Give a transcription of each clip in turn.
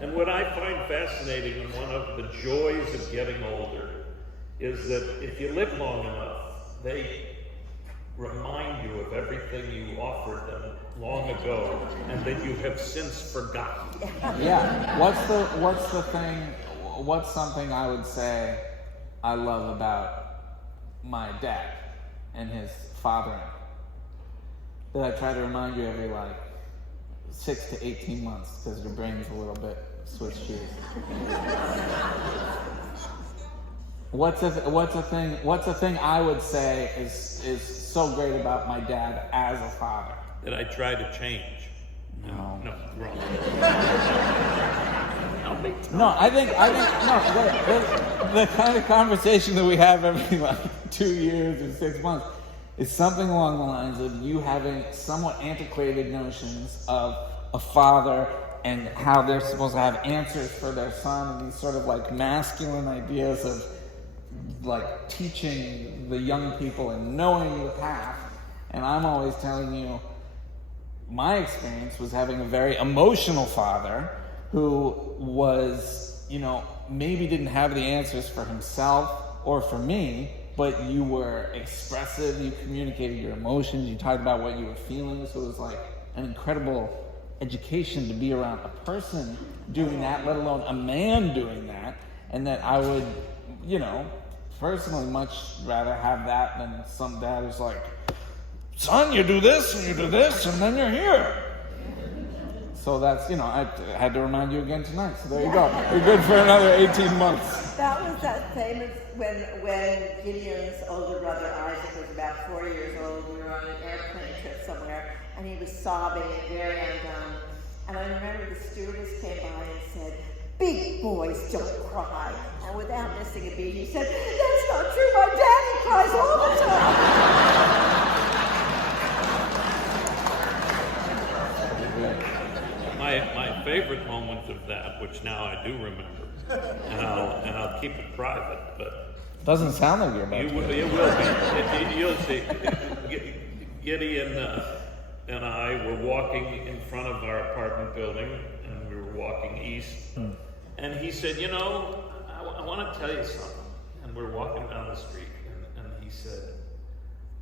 And what I find fascinating, and one of the joys of getting older, is that if you live long enough, they remind you of everything you offered them long ago and that you have since forgotten. Yeah. What's something I would say I love about my dad and his fathering that I try to remind you every 6 to 18 months because your brain's a little bit Swiss cheese. What's a thing I would say is so great about my dad as a father? That I try to change. No. No, wrong. No, I think the kind of conversation that we have every 2 years or 6 months is something along the lines of you having somewhat antiquated notions of a father and how they're supposed to have answers for their son, and these sort of masculine ideas of teaching the young people and knowing the path. And I'm always telling you, my experience was having a very emotional father who was, maybe didn't have the answers for himself or for me, but you were expressive, you communicated your emotions, you talked about what you were feeling, so it was an incredible education to be around a person doing that, let alone a man doing that, and that I would, personally much rather have that than some dad who's son, you do this, and you do this, and then you're here. So that's, I had to remind you again tonight, so there you go. You're good for another 18 months. That was that famous, when Gideon's older brother Isaac was about 4 years old. We were on an airplane trip somewhere, and he was sobbing and very undone. And I remember the stewardess came by and said, "Big boys don't cry." And without missing a beat, he said, "That's not true, my daddy cries all the time." My favorite moment of that, which now I do remember, and I'll keep it private, but doesn't sound like you're about to. It will be. You'll see. Gideon and I were walking in front of our apartment building, and we were walking east. And he said, I want to tell you something. And we're walking down the street, and he said,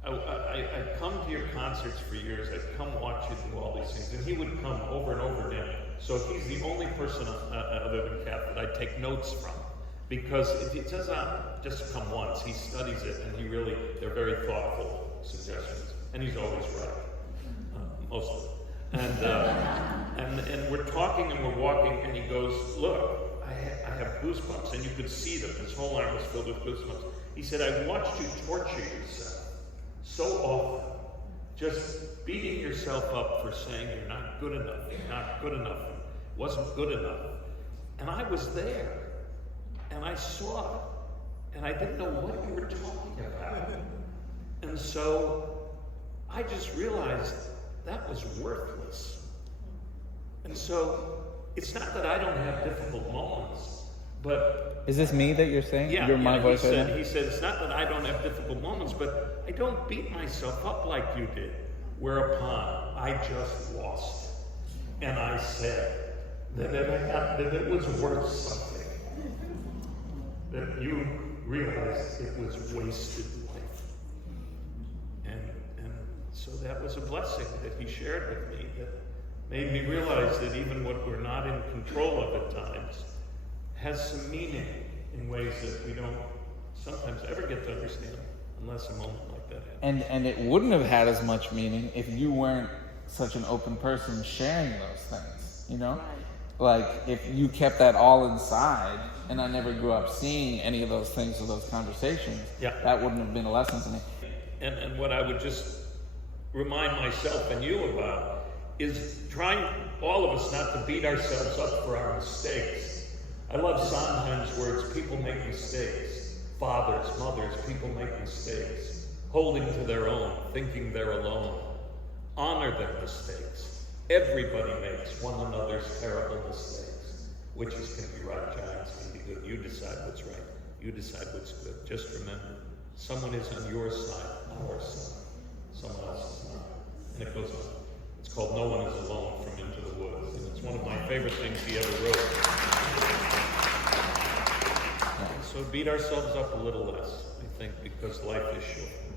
I've come to your concerts for years. I've come watch you do all these things. And he would come over and over again. So he's the only person other than Kath that I take notes from. Because it does not just come once. He studies it, and they're very thoughtful suggestions. And he's always right. Most of it. And we're talking and we're walking, and he goes, "Look, I have goosebumps." And you could see them. His whole arm was filled with goosebumps. He said, "I watched you torture yourself so often, just beating yourself up for saying you're not good enough, wasn't good enough. And I was there, and I saw it, and I didn't know what you were talking about. And so I just realized that was worthless. And so it's not that I don't have difficult moments, but..." Is this me that you're saying? You're my voice he right said, he said, "It's not that I don't have difficult moments, but I don't beat myself up like you did." Whereupon I just lost. And I said that it was worth something. That you realized it was wasted life. And so that was a blessing that he shared with me that made me realize that even what we're not in control of at times has some meaning in ways that we don't sometimes ever get to understand unless a moment like that happens. And it wouldn't have had as much meaning if you weren't such an open person sharing those things, if you kept that all inside, and I never grew up seeing any of those things or those conversations, that wouldn't have been a lesson to me. And what I would just remind myself and you about is trying, all of us, not to beat ourselves up for our mistakes. I love Sondheim's words, people make mistakes. Fathers, mothers, people make mistakes. Holding to their own, thinking they're alone. Honor their mistakes. Everybody makes one another's terrible mistakes. Witches can be right, giants can be good. You decide what's right. You decide what's good. Just remember, someone is on your side, our side. Someone else is not. And it goes on. It's called No One Is Alone from Into the Woods. And it's one of my favorite things he ever wrote. So beat ourselves up a little less, I think, because life is short.